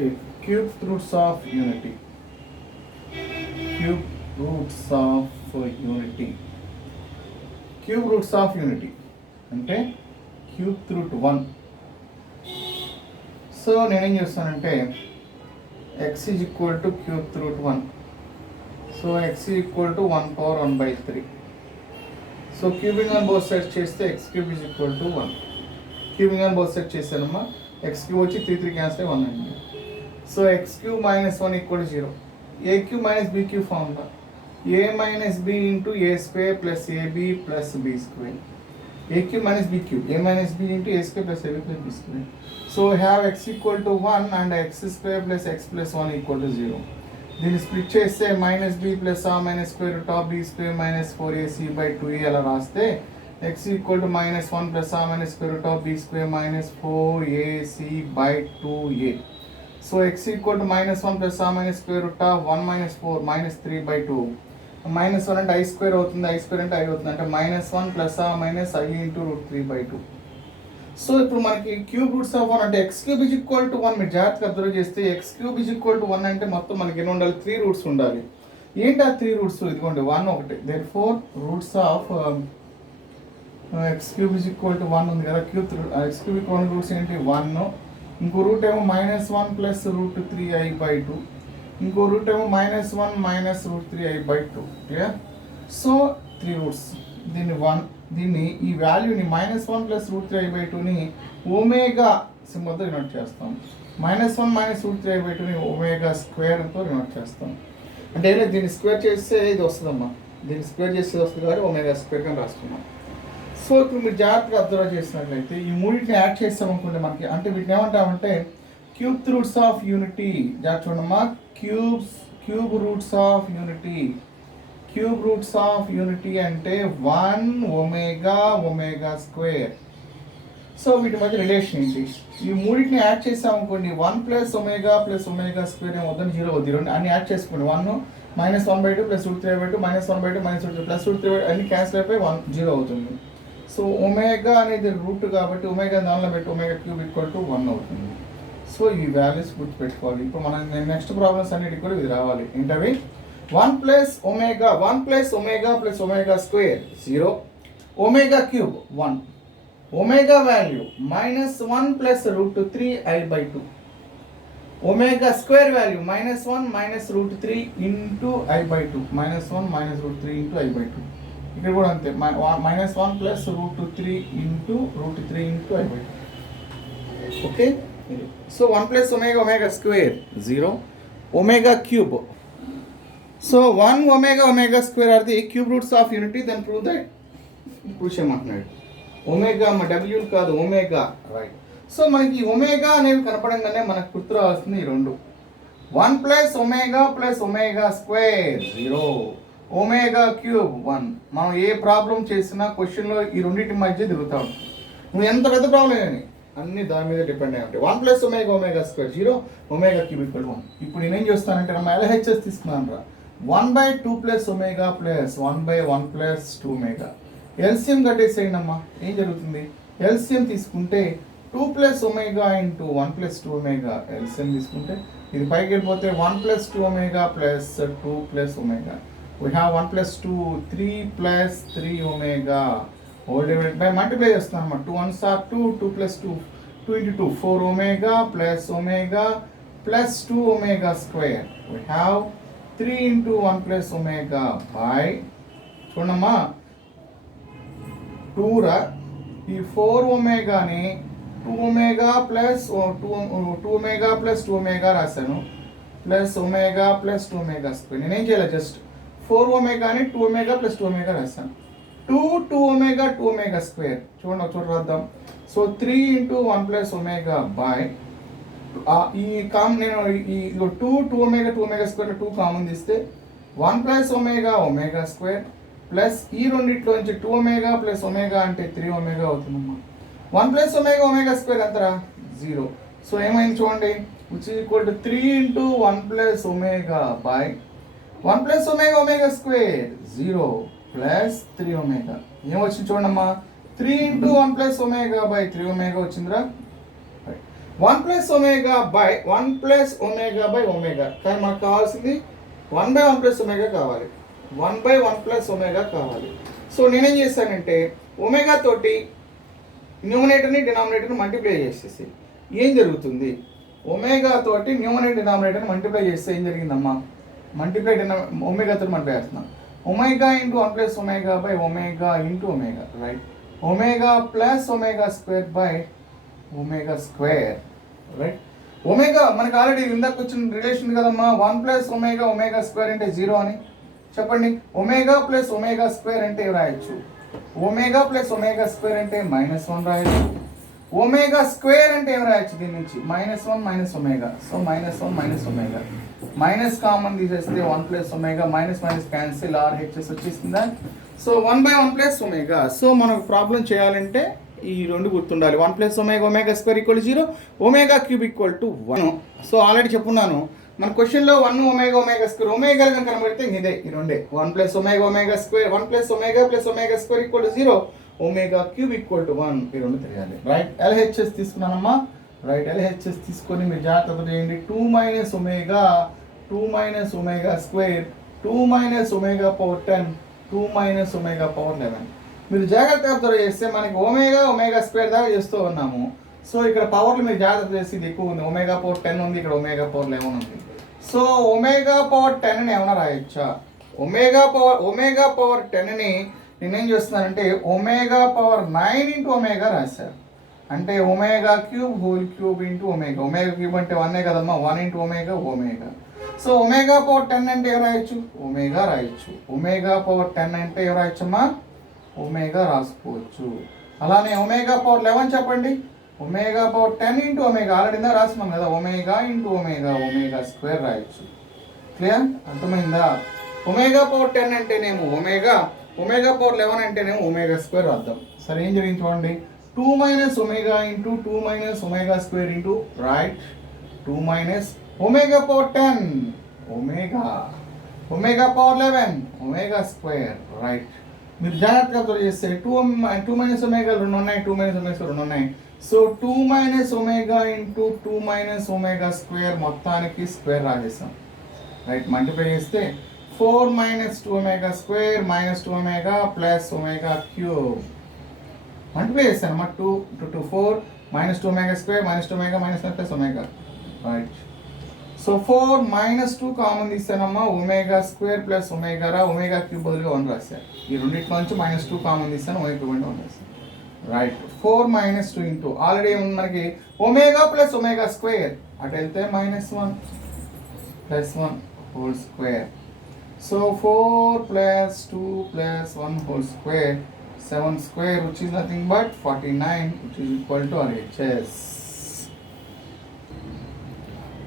Okay, cube roots of unity. Cube roots of unity. Cube roots of unity అంటే cube root 1. So నేనేం చేస్తానంటే x is equal to cube root 1. So x is equal to 1/1/3. So cubing on both sides చేస్తే x cube is equal to 1. Cubing on both sides చేశానమ్మా, x cube వచ్చి 3 cancel అయ్యి 1 అయింది. So x cube minus 1 equal 0. a cube minus b cube formula a minus b into a square plus ab plus b square. a cube minus b cube a minus b into a square plus ab plus b square. So have x equal to 1 and x square plus x plus 1 equal to 0. దీన్ని split చేస్తే minus b plus a minus square root of b square minus 4ac/2a అలా రాస్తే x equal to minus 1 plus a minus square root of b square minus 4ac/2a. So x equal to minus 1 plus a minus square root of 1 minus 4 minus 3/2. Minus 1 అంటే i square అవుతుంది, i square అంటే i అవుతుంది, అంటే minus 1 plus a minus i into root 3/2. So ఇప్పుడు మనకి cube roots of 1 అంటే x cube is equal to 1. మీరు జాగ్రత్తగా అబ్జర్వ్ చేస్తే x cube is equal to 1 అంటే మొత్తం మనకి ఎన్ని ఉండాలి? 3 రూట్స్ ఉండాలి. ఏంటి ఆ 3 రూట్స్? ఇదిగోండి 1 ఒకటి. Therefore roots of x cube is equal to 1 ఉంది కదా, x క్యూబ్ ఈక్వల్ రూట్స్ ఏంటి? 1. ఇంకో రూట్ ఏమో మైనస్ 1 ప్లస్ రూట్ 3i/2. ఇంకో రూట్ ఏమో minus 1 minus route 3i/2. Clear? So 3 roots. దీన్ని ఈ వాల్యూని మైనస్ 1 ప్లస్ రూట్ 3i/2ని ఒమేగా సింబల్తో రినోట్ చేస్తాం. మైనస్ 1 మైనస్ రూట్ 3i/2ని ఒమేగా స్క్వేర్తో రినోట్ చేస్తాం. అంటే దీన్ని స్క్వేర్ చేస్తే ఇది వస్తుందమ్మా, దీన్ని స్క్వేర్ చేస్తే వస్తుంది కాబట్టి ఒమేగా స్క్వేర్ అని రాస్తున్నాం. సో ఇప్పుడు మీరు జాగ్రత్తగా అబ్జర్వ్ చేసినట్లయితే ఈ మూడింటిని యాడ్ చేస్తామనుకుంటే మనకి, అంటే వీటిని ఏమంటామంటే క్యూబ్ రూట్స్ ఆఫ్ యూనిటీ. జాగ్రత్త చూడమ్మా, cube roots of unity. Cube roots of unity అంటే 1 ఒమేగా స్క్వేర్. సో వీటి మధ్య రిలేషన్ ఏంటి? ఈ మూడింటిని యాడ్ చేసామనుకోండి, 1 ప్లస్ ఒమేగా స్క్వేర్ ఏమవుతుంది? 0 అవుతుంది. అన్ని యాడ్ చేసుకోండి. 1 minus 1/2 plus root 3/2 minus 1/2 minus root 3 plus root 3 అన్ని క్యాన్సిల్ అయిపోయి 0 అవుతుంది. సో ఒమేగా అనేది రూట్ కాబట్టి ఒమేగా దానిలో పెట్టి ఒమేగా క్యూబ్ ఈక్వల్ టు 1 అవుతుంది. సో ఈ వాల్యూస్ గుర్తుపెట్టుకోవాలి. ఇప్పుడు మనం నెక్స్ట్ ప్రాబ్లమ్స్ అన్నిటికి కూడా ఇది రావాలి. ఏంటవి? 1 plus omega plus omega square 0. Omega cube 1. Omega value minus 1 plus root 3i/2. Omega square value minus 1 minus root 3 into i/2. Minus 1 minus root 3 into i/2. ఇక్కడ కూడా అంతే, minus 1 plus root 3 into i/2. Okay. So 1 plus omega square 0. Omega cube. So 1 omega square are the cube roots of unity. Then prove that. Prove చేయమంటున్నాడు. Omega W కాదు, omega. Right. So మనకి omega అనేవి కనపడంగానే మనకు గుర్తు రావాల్సింది ఈ రెండు. 1 plus omega square 0. Omega cube 1. మనం ఏ ప్రాబ్లం చేసినా క్వశ్చన్లో ఈ రెండింటి మధ్య తిరుగుతూ ఉంటాం. నువ్వు ఎంత పెద్ద ప్రాబ్లం అని అన్ని దాని మీద డిపెండ్ అయి ఉంటాయి. 1 plus omega square 0. Omega cube equal 1. ఇప్పుడు నేనేం చేస్తానంటే நம்ம LHS తీసుకున్నాను రా. 1/2 plus omega plus 1/1 plus 2 omega. LCM కట్టేసేయండి అమ్మా. ఏం జరుగుతుంది? ఎల్సిఎం తీసుకుంటే 2 plus omega into 1 plus 2 omega. LCM తీసుకుంటే ఇది పైకి వెళ్ళిపోతే 1 plus 2 omega plus 2 plus omega. We have 1 plus 2, 3 plus 3 omega. Whole divided by multiply చేస్తున్నాం అన్నమాట. 2 1s are 2, 2 plus 2, 2 into 2, 4 omega plus 2 omega square. We have 3 into 1 plus omega by చూడమ్మా 2 రా. ఈ 4 ఒమేగాని 2 omega plus 2 omega రాశాను plus omega plus 2 omega square. నేనేం చేయాలి? Just 4 ఒమేగాని 2 omega plus 2 omega రాస్తాను. 2 omega 2 omega square. చూడండి రాద్దాం. So 3 into 1 plus omega by ఈ నేను ఈ 2 ఒమేగా స్క్వేర్ 2 కామన్ తీస్తే 1 ప్లస్ ఒమేగా స్క్వేర్ ప్లస్ ఈ రెండిట్లో నుంచి 2 ఒమేగా ప్లస్ ఒమేగా అంటే 3 ఒమేగా అవుతుందమ్మా. 1 ప్లస్ ఒమేగా స్క్వేర్ ఎంతరా? 0. సో ఏమైంది చూడండి, which is equal to 3 into 1 plus omega by 1 plus omega square 0 plus 3 omega. ఏమొచ్చింది చూడమ్మా? 3 into 1 plus omega by 3 omega వచ్చిందిరా. 1 plus omega by 1 plus omega by omega. కానీ మనకు కావాల్సింది 1/1 ప్లస్ ఒమేగా కావాలి, 1/1 ప్లస్ ఒమేగా కావాలి. సో నేనేం చేశానంటే ఒమేగా తోటి న్యూమరేటర్ని డినామినేటర్ని మల్టిప్లై చేసేసి ఏం జరుగుతుంది, ఒమేగా తోటి న్యూమరేటర్ డినామినేటర్ని మల్టిప్లై చేస్తే ఏం జరిగిందమ్మా, ఒమేగా తోటి మల్టిప్లై చేస్తున్నాం. Omega into 1 plus omega by omega into omega, right. Omega plus omega square by omega square, right. Omega మనకు ఆల్రెడీ ఇందాక వచ్చిన రిలేషన్ కదమ్మా, 1 ప్లస్ ఒమేగా స్క్వేర్ అంటే 0 అని చెప్పండి. ఒమేగా ప్లస్ ఒమేగా స్క్వేర్ అంటే రాయొచ్చు, ఒమేగా ప్లస్ ఒమేగా స్క్వేర్ అంటే -1 రాయొచ్చు. ఒమేగా స్క్వేర్ అంటే ఏం రాయొచ్చు దీని నుంచి, -1 minus omega. So -1 omega, minus common తీసేస్తే 1 plus omega, minus cancel, RHS వచ్చేసిందా. So 1/1 plus omega. సో మనకు ప్రాబ్లం చేయాలంటే ఈ రెండు గుర్తుండాలి, 1 plus omega square equal 0, omega cube equal to 1. So already చెప్పున్నాను మన క్వశ్చన్లో 1 ఒమేగా స్క్వేర్, ఒమేగాలు కనుక కనబడితే ఇదే ఈ రెండే, 1 plus omega square, 1 plus omega square equal to 0, omega cube equal to 1, ఈ రెండు తెలియాలి, రైట్. LHS తీసుకున్నానమ్మా, రైట్. LHS తీసుకొని మీరు జాగ్రత్త చేయండి. 2 minus omega square, 2 minus omega power 10, 2 minus omega power 11. మీరు జాగ్రత్తగా అబ్జర్వ్ చేస్తే మనకి ఒమేగా స్క్వేర్ దాకా చేస్తూ ఉన్నాము. సో ఇక్కడ పవర్లు మీరు జాగ్రత్త చేసి ఇది ఎక్కువ ఉంది, ఒమేగా పవర్ 10 ఉంది, ఇక్కడ ఒమేగా పవర్ 11 ఉంది. సో ఒమేగా పవర్ 10ని ఏమైనా రాయొచ్చా, ఒమేగా పవర్ 10ని నేనేం చేస్తున్నానంటే ఒమేగా పవర్ 9 ఇంటూ ఒమేగా రాశారు. అంటే omega cube whole cube into omega. Omega cube అంటే 1 కదమ్మా, 1 into omega. So omega power 10 అంటే ఏం రాయొచ్చు, ఒమేగా రాయొచ్చు. ఒమేగా పవర్ 10 అంటే ఏం రాయొచ్చమ్మా, ఒమేగా రాసుకోవచ్చు. అలానే ఒమేగా పవర్ 11 చెప్పండి, omega power 10 into omega, already ఇందా రాస్తున్నాం కదా, ఒమేగా ఇంటూ ఒమేగా స్క్వేర్ రాయొచ్చు. క్లియర్, అర్థమైందా. ఒమేగా పవర్ 10 అంటేనేమో ఒమేగా పవర్ 11 అంటేనేమో ఒమేగా స్క్వేర్ రాద్దాం. సరే ఏం జరిగింది చూడండి, 2 minus omega into 2 minus omega square into, right, 2 minus omega power 10 omega power 11 omega square, right. మీరు జాగ్రత్తగా అబ్జర్వ్ చేస్తే 2 మైనస్ ఒమేగా 2 ఉన్నాయి, 2 మైనస్ ఒమేగా 2 ఉన్నాయి. So 2 minus omega into 2 minus omega square మొత్తానికి స్క్వేర్ రాసేసాం, రైట్. మల్టిప్లై చేస్తే 4 minus 2 omega square minus 2 omega plus omega cube. Multiply చేస్తాను అన్నమాట, 2 2 4 minus 2 omega square minus 2 omega minus 1 plus omega, right. So 4 minus 2 common తీస్తానమ్మా, omega square plus omega cube బదులుగా 1 రాశారు. ఈ రెండింటి నుంచి -2 కామన్ తీస్తాను, ఒమేగా క్యూబ్ అంటే 1 రాశాను, రైట్. 4 మైనస్ 2 ఇంటూ ఆల్రెడీ ఏముంది మనకి ఒమేగా ప్లస్ ఒమేగా స్క్వేర్, అటు వెళ్తే -1 plus 1 whole square. So 4 plus 2 plus 1 whole square, 7 square, which is nothing but 49, which is equal to RHS.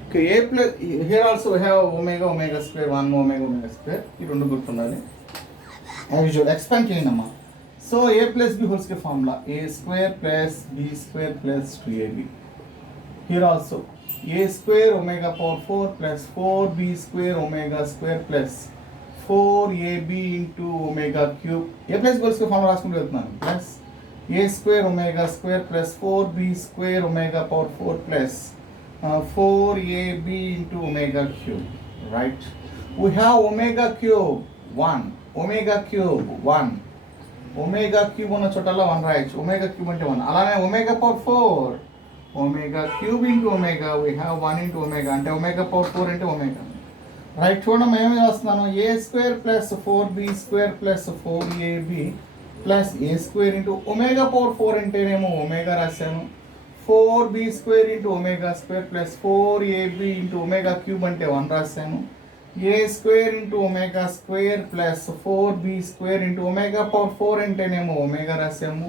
Okay, a plus, here also we have omega square, 1 omega square. ఈ రెండు గుర్తుండాలి. As usual, expand చేయండి అమ్మా. So a plus b whole square formula, a square plus b square plus 2ab. Here also a square omega power 4 plus 4b square omega square plus 4ab into omega cube. A plus b whole square formula రాసుకుంటూ వెళ్తున్నాను, plus a square omega square plus 4b square omega power 4 plus 4ab into omega cube, right. We have omega cube 1, omega cube 1, omega cube ఉన్న చోటల్లో 1 రాయొచ్చు, omega cube అంటే 1. అలానే omega power 4, omega cube into omega, we have 1 into omega, అంటే omega power 4 అంటే omega, right. చూడండి ఏమేమి రాస్తున్నాను, a square plus 4b square plus 4ab plus a square into omega power 4 అంటేనేమో omega రాశాను, 4b square into omega square plus 4ab into omega cube అంటే 1 రాశాను, a square into omega square plus 4b square into omega power 4 అంటేనేమో omega రాశాము,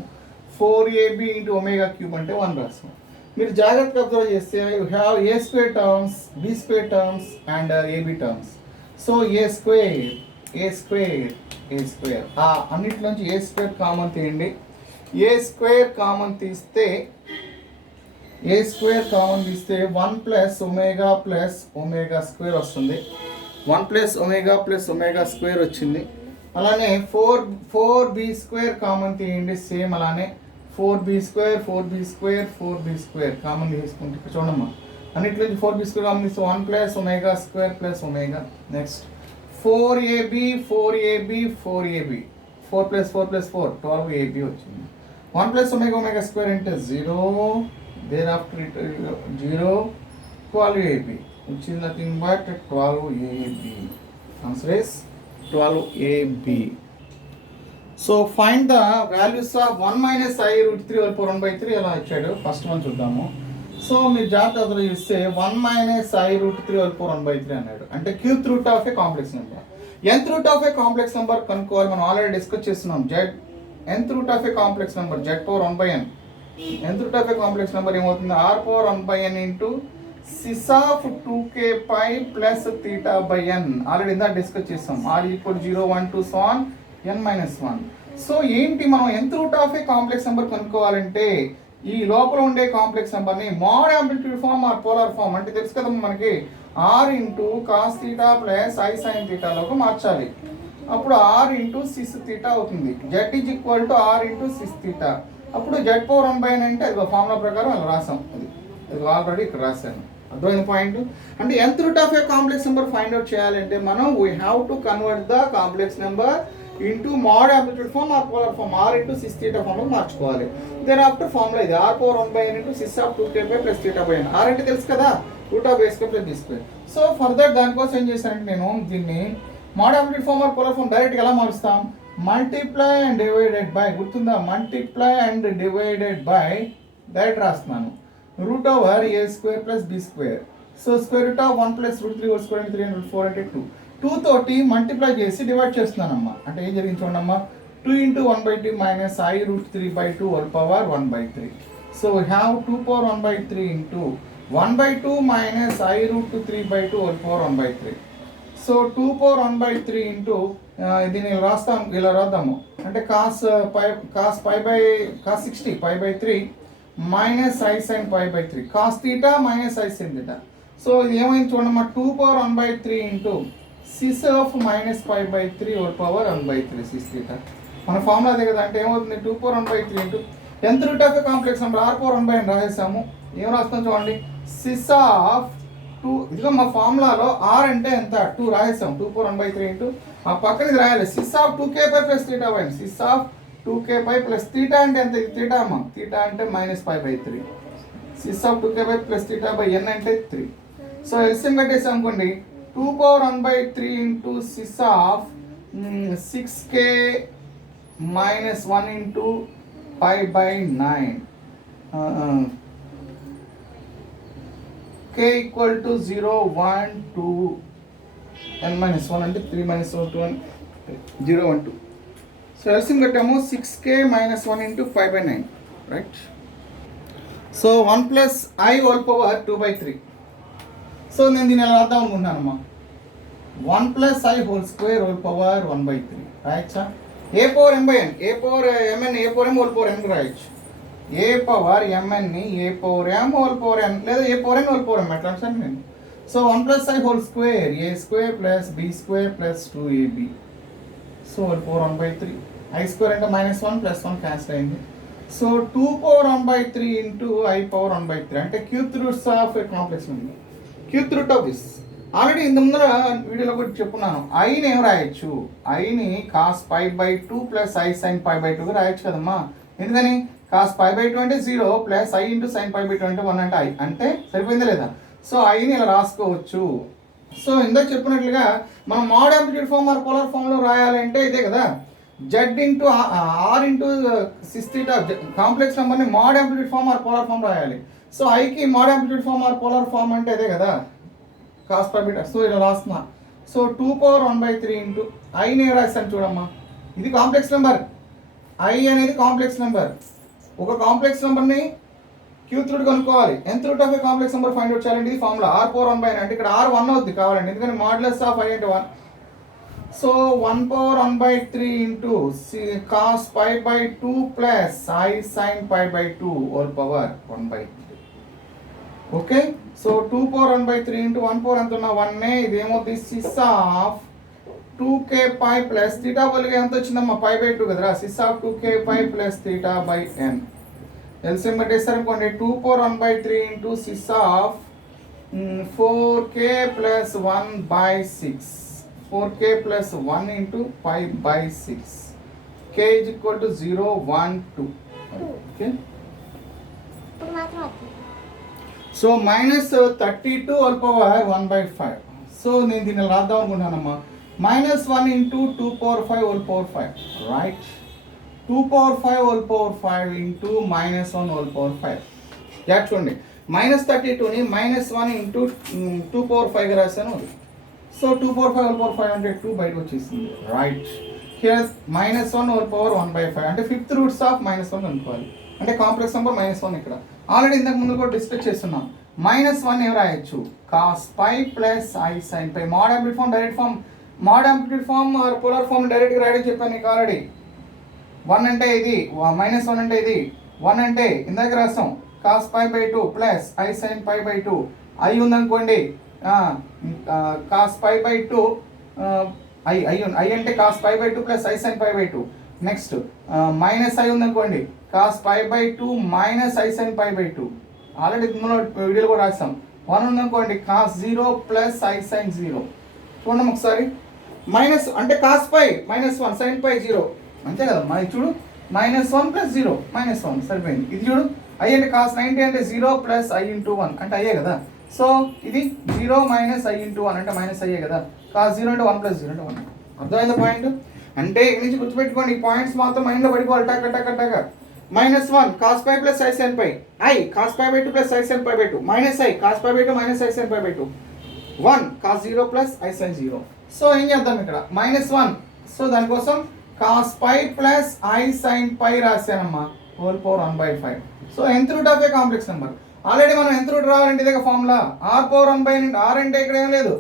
4ab into omega cube అంటే 1 రాశాము. మీరు జాగ్రత్తగా అబ్జర్వ్ చేస్తే you have A square terms, B square terms and AB terms. So A square అన్నిటిలోంచి A square common తీయండి. A square common తీస్తే 1 ప్లస్ ఒమేగా స్క్వేర్ వస్తుంది, 1 ప్లస్ ఒమేగా స్క్వేర్ వచ్చింది. అలానే 4b స్క్వేర్ కామన్ తీయండి, సేమ్ అలానే 4b² common తీసుకుంటే ఇక్కడ చూడమ్మా, అన్నిట్లో 4b² కామన్ తీస్తే 1 + ω² + ω. నెక్స్ట్ 4ab 4ab 4 + 4 + 4 12ab వచ్చింది. 1 + ω² అంటే 0, thereafter 0, 12ab, which is nothing but 12ab. Answer is 12ab. So find the values of 1 - i√3/1/3 ఎలా ఇచ్చాడు ఫస్ట్ మనం చూద్దాము. సో మీరు జాగ్రత్తగా చూస్తే 1 - i√3/1/3 అన్నాడు, అంటే cube route of a complex number. nth root of a complex number కనుక్కోవాలి. మనం ఆల్రెడీ డిస్కస్ చేస్తున్నాం. nth root of a complex number z⁴1/n. nth root of a complex number ఏమవుతుంది, r⁴1/n into sis of 2k pi plus theta by n. Already ఇందా discuss చేస్తాం. r = 0, 1, 2, so on n - 1. So ఏంటి, మనం nth root of a complex number కనుక్కోవాలంటే ఈ లోపల ఉండే కాంప్లెక్స్ నెంబర్ని mod amplitude form or polar form అంటే తెలుసు కదా మనకి, r × cos θ + i sin θ లోకి మార్చాలి. అప్పుడు r × sis θ అవుతుంది. z = r × sis θ. అప్పుడు z⁴1/n అంటే అది ఫార్ములా ప్రకారం అలా రాసాం. అది ఆల్రెడీ ఇక్కడ రాశాను. అర్థమైన పాయింట్. అంటే nth root of a complex number find out చేయాలంటే మనం we have to convert the complex number into mod amplitude form or polar form, r × sis θ form లో మార్చుకోవాలి. దెన్ ఆఫ్టర్ ఫార్ములా ఇది r⁴1/n × sis of 2k pi plus θ by n. r అంటే తెలుసు కదా, root of a² + b². So further దానికోసం ఏం చేశానంటే నేను దీన్ని mod amplitude form or polar form డైరెక్ట్గా ఎలా మారుస్తాం, మల్టిప్లై అండ్ డివైడెడ్ బై, గుర్తుందా, multiply and divided by direct రాస్తున్నాను, √a² + b². సో √1 + √3² అంటే 3 × 4 అంటే 2. 2 తోటి మల్టిప్లై చేసి డివైడ్ చేస్తున్నానమ్మా. అంటే ఏం జరిగింది చూడమ్మా, 2 × 1/2 - i√3/2 so we have 2⁴1/3 × 1/2 - i√3/2 so 2⁴1/3 into దీన్ని ఇలా రాద్దాము, అంటే cos 60 π/3 - i sin π/3 cos θ - i sin θ. So ఇది ఏమైంది చూడమ్మా, 2⁴1/3 ఇంటూ sis of -π/3/1/3 sis θ. మన ఫార్ములా అదే కదా, అంటే ఏమవుతుంది, 2⁴1/3 into nth root of a complex number r⁴1/n రాసేసాము. ఏం రాస్తాం చూడండి, sis of 2, ఇదిగో మా ఫార్ములాలో r అంటే ఎంత 2 రాసేసాం. 2⁴1/3 ఇంటూ ఆ పక్కన ఇది రాయాలి, sis of 2k pi plus theta by n. sis of 2k pi plus theta అంటే ఎంత, theta అమ్మా, theta అంటే -π/3. sis of 2k pi plus theta by n అంటే 3. సో ఎల్సిఎం కట్టేసాం అనుకోండి, 2⁴1/3 into sis of 6k - 1 into π/9 k = 0, 1, 2, n - 1 అంటే 3 - 1, 2, 0, 1, 2. So LCM కట్టాము, 6k - 1 into π/9, right. So 1 + i²2/3. So నేను దీన్ని ఎలా రాద్దాం అనుకుంటున్నానమ్మా, 1 + i² 1/3 రాయచ్చా, a⁴m/n రాయొచ్చు, a⁴mn ని a⁴m/n లేదా a⁴n/m ఎట్లా అంటాను నేను. So 1 + i² a² + b² + 2ab. So 1/3 i² అంటే -1 + 1 క్యాన్సిల్ అయింది. సో 2⁴1/3 ఇంటూ i⁴1/3 అంటే cube roots of a complex number, cube root of this. Already ఇంత ముందర వీడియోలో కూడా చెప్పున్నాను, ఐని ఏం రాయొచ్చు, ఐని cos π/2 + i sin π/2 రాయొచ్చు కదమ్మా. ఎందుకని, cos π/2 అంటే 0 + i × sin π/2 అంటే 1 అంటే i, అంటే సరిపోయిందా లేదా. సో ఐని ఇలా రాసుకోవచ్చు. సో ఇందాక చెప్పినట్లుగా మనం mod amplitude form or polar ఫామ్లో రాయాలంటే ఇదే కదా, z × r × sis θ కాంప్లెక్స్ నెంబర్ని mod amplitude form or polar form రాయాలి. సో ఐకి mod amplitude form or polar form అంటే అదే కదా, cos π/2. సో ఇలా రాస్తున్నా. సో 2⁴1/3 ఇంటూ ఐని రాస్తాను చూడమ్మా, ఇది కాంప్లెక్స్ నెంబర్, ఐ అనేది కాంప్లెక్స్ నెంబర్. ఒక కాంప్లెక్స్ నెంబర్ని క్యూబ్ రూట్ కనుక్కోవాలి, nth root of a complex number find out చేయాలంటే ఇది ఫార్ములా r⁴1/n. అంటే ఇక్కడ r 1 అవుద్ది కావాలండి, ఎందుకంటే మాడ్యులస్ ఆఫ్ i అంటే 1. So 1⁴1/3 into cos π/2 plus i sin π/2 1/3. Okay, so 2⁴1/3 into 1⁴ ఎంత ఉన్నా 1, ఇది ఏమవుతుంది, sis of 2k pi plus theta బదులుగా ఎంత వచ్చిందమ్మా, π/2 కదరా, sis of 2k pi plus theta by n. LCM పెట్టేస్తారు అనుకోండి 2 power 1/3 into 6 of 4k plus 1/6 4k plus 1 into 5/6 k is equal to 0 1 2 okay. So minus 32 whole power 1/5. So నేను దీన్ని రాద్దాం అనుకుంటానమ్మా. -1 into 2 power 5 whole power 5 right. 2 power 5 whole power 5 into -1 whole power 5. చూడండి -32ని -1 into 2 power 5 రాశాను. So 2 power 5 whole power 5 అంటే 2 బయటకు వచ్చేసింది right. Here -1 whole power 1/5 అంటే 5th roots of -1 అనుకోవాలి. అంటే కాంప్లెక్స్ నెంబర్ -1 ఇక్కడ ఆల్రెడీ ఇంతకు ముందు కూడా డిస్కస్ చేస్తున్నాం. -1 ఏం రాయొచ్చు cos π plus i sin π. Mod amplitude form direct form mod amplitude form polar form డైరెక్ట్గా రాయడం చెప్పాను నీకు ఆల్రెడీ. 1 అంటే ఇది -1 అంటే ఇది 1 అంటే ఇందాక రాస్తాం cos π/2 plus i sin π/2. i ఉందనుకోండి cos π/2 i అంటే cos π/2 plus i sin π/2. Next minus i ఉందనుకోండి cos π/2 minus i sin π/2. Already వీడియోలో కూడా రాస్తాం. 1 ఉందనుకోండి cos 0 ప్లస్ i sin 0. చూడండి ఒకసారి మైనస్ అంటే cos π -1 sin π 0 అంతే కదా. మరి చూడు -1 ప్లస్ 0 -1 సరిపోయింది. ఇది చూడు i అంటే cos 90 అంటే 0 ప్లస్ i ఇంటూ 1 అంటే అయ్యే కదా. సో ఇది 0 మైనస్ i ఇంటూ 1 అంటే మైనస్ అయ్యే కదా. cos 0 అంటే 1 ప్లస్ 0 అంటే 1. అర్థమైందా పాయింట్? అంటే ఇక్కడ నుంచి గుర్తుపెట్టుకోండి ఈ పాయింట్స్ మాత్రం మైండ్లో పడిపోవాలి. టక టక టక -1 cos π plus i sin π. i cos π/2 plus i sin π/2 minus i cos π/2 minus i sin π/2 1 cos 0 plus i sin 0. So ఏం చేద్దాం ఇక్కడ -1. సో దానికోసం cos π ప్లస్ i sin π రాశానమ్మా whole power 1/5. So nth root of a complex number. Already మనం nth root రావాలంటే ఇదే formula r power 1/n. r అంటే ఇక్కడ ఏం లేదు.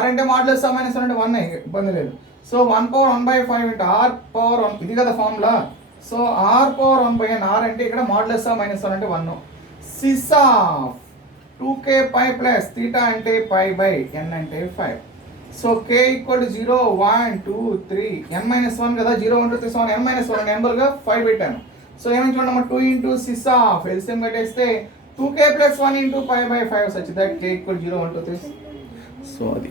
r అంటే మాడ్యులస్ ఆఫ్ -1 అంటే 1 ఇబ్బంది లేదు. So 1 power 1/5 into r power 1 ఇది కదా formula. So r power 1/n. r అంటే ఇక్కడ మాడ్యులస్ ఆఫ్ -1 అంటే 1. సిస్ ఆఫ్ 2k π ప్లస్ θ అంటే π/n అంటే 5. So k equal to 0 1 2 3 n-1 కదా. 0 1 2 3 7 n-1 నెంబర్గా 5 పెట్టాను. సో ఏమని చూడమ్మా 2 ఇంటూ సిస్ ఆఫ్ ఎల్సిఎం పెట్టేస్తే 2k plus 1 into π/5 such that k equal 0 1 2 3. So అది